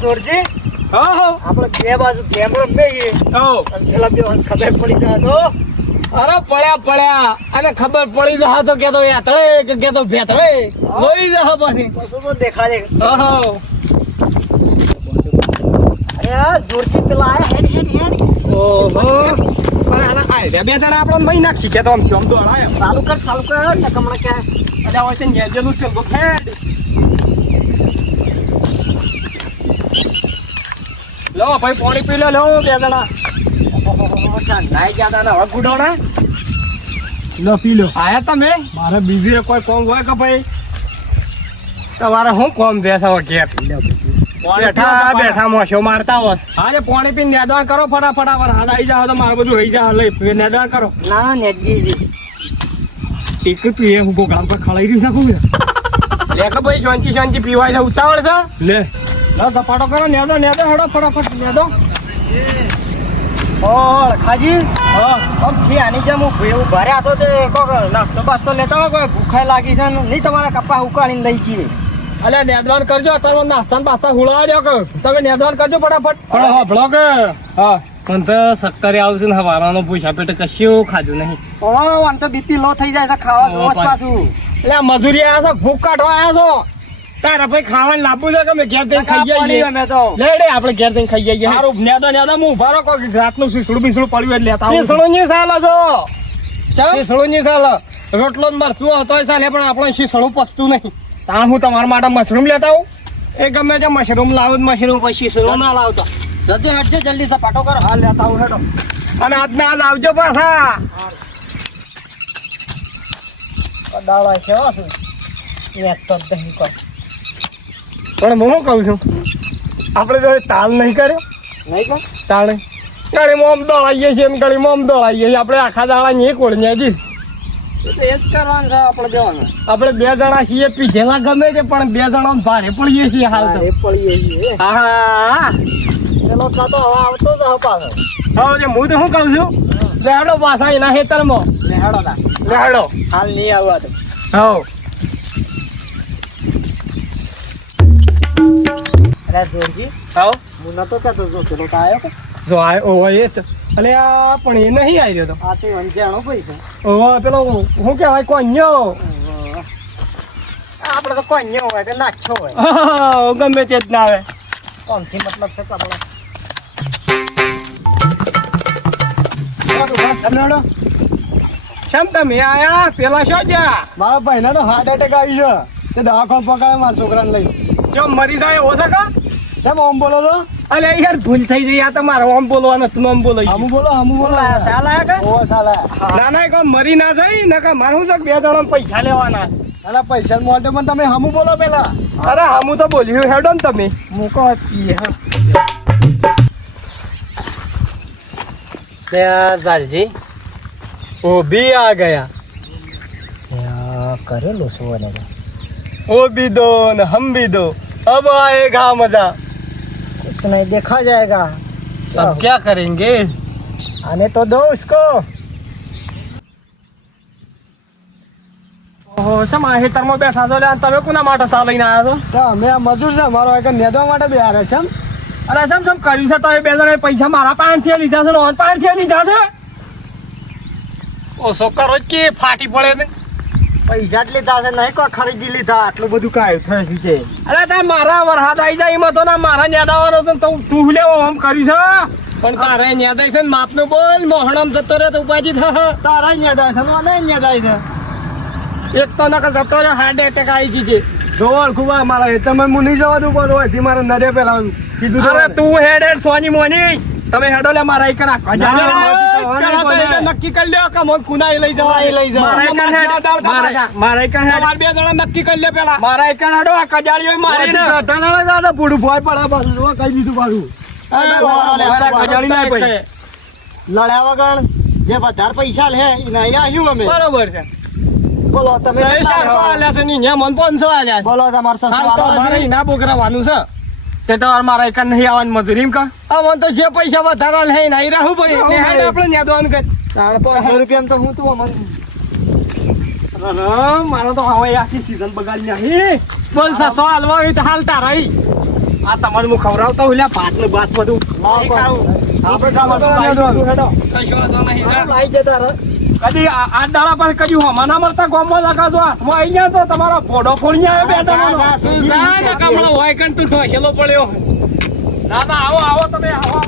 જોરજી હા આપણે બે બાજુ ગેમ રમીએ પેલા બે ખબર પડી જાય તો અરે પડ્યા અને ખબર પડી જાય તો કેતો યાત્રે કે કેતો ભેતરે લોઈ જા પછી કશું તો દેખાડે ઓહો અરે આ જોરજી પેલા આયા હેડ ઓહો પણ આના આય બે જણા આપણને મહી નાખી કે તો આમ આમ દોડાય ચાલુ કર ને કમણા ક્યાં અલ્યા હોય છે નેજેલું છે તો ફેડ લો ભાઈ પાણી પી લે લો બે જણા નાઈ ગયા તા હવે ગુડોણા લો પી લો આયા તમે મારે બીજી કોઈ કોમ હોય કે ભાઈ તમારે શું કોમ બેસા હોય ઘેર બેઠા મોશો મારતા હોત અરે પાણી પીને નેદવાન કરો ફટાફટ હાથ આવી જાવ તો મારું બધું રહી જાય લઈ નેદવાન કરો ના નેજી એક તું એ હું ગામ પર ખળાઈ રહ્યું શકું લે કે ભાઈ શાંતિ પીવાય છે ઉતાવળ છે લે ધપાટો કરો નેદો હેડો ફટાફટ નેદો ઓળ ખાજી હા આમ થી આની જેમ હું એવું ભરે આતો તે કોક નાસ્તો બાસ્તો લેતા હોય કોઈ ભૂખાઈ લાગી છે ને નહીં તમારા કપા ઉકાળીને લઈ જઈએ અલ્યા નેદવાન કરજો તમે નાસ્તા બાસ્તા હુળવા દો કે તમે નેદવાન કરજો ફટાફટ પણ હા ભલો કે હા પણ તો સક્કરે આવશે ને હવારાનો પૂછા પેટે કશું ખાધું નહીં ઓ આમ તો બીપી લો થઈ જાય છે ખાવા જોશ પાછું એટલે મજૂરી આવ્યા છો ભૂખ કાઢવા આવ્યા છો તારા ભાઈ ખાવાનું લાવવું છે કે અમે ઘેર થઈને ખાઈ જઈએ અમે તો લેડે આપણે ઘેર થઈને ખાઈ જઈએ સારું નેદો હું ઉભા રહો કોઈ રાતનું શીસડું બીસડું પડ્યું એટલે લેતા શીસડું ની સાલ છો શીસડું ની સાલ રોટલો મરચું હતો સાલે પણ આપણે શીસડું પસતું નહીં તાણ હું તમારા માટે મશરૂમ લેતા આવું એ ગમે તે મશરૂમ લાવો મશરૂમ પછી શીસડું ના લાવતો જજો હેડજો જલ્દી સપાટો કરો હા લેતા આવું હેડો અને આજના આજ આવજો પાછા દાળા છે હો શું એક તો દહીં કર પણ હું શું કહું છું આપણે તો તાલ નહીં કર્યો નહીં કર તાણે ગાડીમાં આમ દોડાઈએ છીએ એમ ગાડીમાં આમ દોડાઈએ છીએ આપણે આખા દાડા નહીં કોળીએ જી એ જ કરવાનું છે આપણે દેવાનું આપણે બે જણા છીએ પીધેલા ગમે છે પણ બે જણા ભારે પડીએ છીએ હાલ તો એ પડીએ છીએ હા પેલો કાતો હવે આવતો જ હવે પાછો હવે હું તો શું કહું છું લેહડો પાછા એના ખેતરમાં લેહાડો ના લેહડો હાલ નહીં આવવા દે હવ અરે જોરજી હવ હું નતો કહેતો જો પેલો તો આવ્યો કે જો આ ઓહો એ છે અલે આ પણ એ નહીં આવી રહ્યો તો આ તે વંચાણો પૈસા ઓહો પેલો શું કહેવાય કોન્યો આપણે તો કોઈ નહીં હોય કે નાખ્યો હોય ગમે તે જ ના આવે કોમથી મતલબ છે કપડા શેમ તમે આયા પેલા શું જ્યાં મારા ભાઈને તો હાર્ટ એટેક આવી છે તે દવાખાને પકાડે મારા છોકરાને લઈ જો મરી જાય હો શકે શેમ ઓમ બોલો તો અલે યાર ભૂલ થઈ ગઈ આ તમારે ઓમ બોલવાનું તું ઓમ બોલો હમુ બોલો સાલ આયા કે ઓ સાલ આયા ના ના કોઈ મરી ના જાય ને કે મારું છે બે જણા પૈસા લેવાના અલા પૈસા માટે પણ તમે હમુ બોલો પેલા અરે હું તો બોલ્યું હેડો ને તમે મૂકો પીએ જાલજી वो भी आ गया करेलो सोने वो भी दो न हम भी दो अब आएगा मजा कुछ नहीं देखा जाएगा अब क्या करेंगे आने तो दो उसको ઓહો શમ આ હેતરમાં બેઠા છો લે તમે કોના માટે સા લઈને આવ્યા છો અમે આ મજૂર છે મારો એક નેદવા માટે બેહારે છે અરે શમ કર્યું છે તમે બે જણા પૈસા મારા પાસેથી લીધા છે ને ઓન પાસેથી લીધા છે ઓ સોકર રોજ કે ફાટી પડે ને પૈસા જ લીધા છે નહીં કોઈ ખરીદી લીધા આટલું બધું કાયું થાય છે અરે તા મારા વરહાદ આવી જાય એમાં તો ના મારા નેદાવાનો તો તું લેવો આમ કર્યું છે પણ તારે નેદાય છે ને માપનું બોલ મોહણમ જતો રહે તો ઉપાજી થા તારા નેદાય છે મને નેદાય છે એક તો નકર જતો રહ્યો હાર્ટ એટેક આવી ગઈ છે જોર ખુબા મારા તમે મુની જવાનું પર હોય થી મારા નરે પેલા કીધું અરે તું હેડ સોની મોની તમે હેડો લે મારા એક રાખો નક્કી કરી લ્યો કે મોન કુનાઈ લઈ જવા લઈ જવા મારા એક હેડ બે જણા નક્કી કરી લે પેલા મારા એક હેડો આ કજાળીઓ મારી ને તને દાદા પૂડું ભોય પડે પાછું જો કહી દીધું પાછું કજાળી ના પઈ લડ્યા વગર જે વધારે પૈસા લે એને અહીંયા આવ્યું અમે બરોબર છે બોલો તમે 400 આલ્યા છે ની મન 500 આલ્યા બોલો તમાર મારે ના બોકરાવાનું છે તે તો મારા એક નહીં આવવાની મજૂરી એમ કા આ મન તો જે પૈસા વધારા લે નહીં રાહું ભાઈ હેડ આપણે નેદવાનું કર 500 રૂપિયા તો હું તો મન મારો તો હવે આખી સીઝન બગાડી નાખી બોલ 600 હાલવા હોય તો હાલતા રહી આ તમારે હું ખવડાવતા હોય લ્યા ભાત ને ભાત બધું લાવો, આપણે સામાન તો લાવી દીધું હેડો. લાઈ જતા રહો. કદી આ દાડા પાસે કદી હમાના મળતા ગામમાં લગાજો હાથમાં આવી ગયા તો તમારો ફોડો ફોડી આવ્યો બેટા ના ના આવો તમે આવો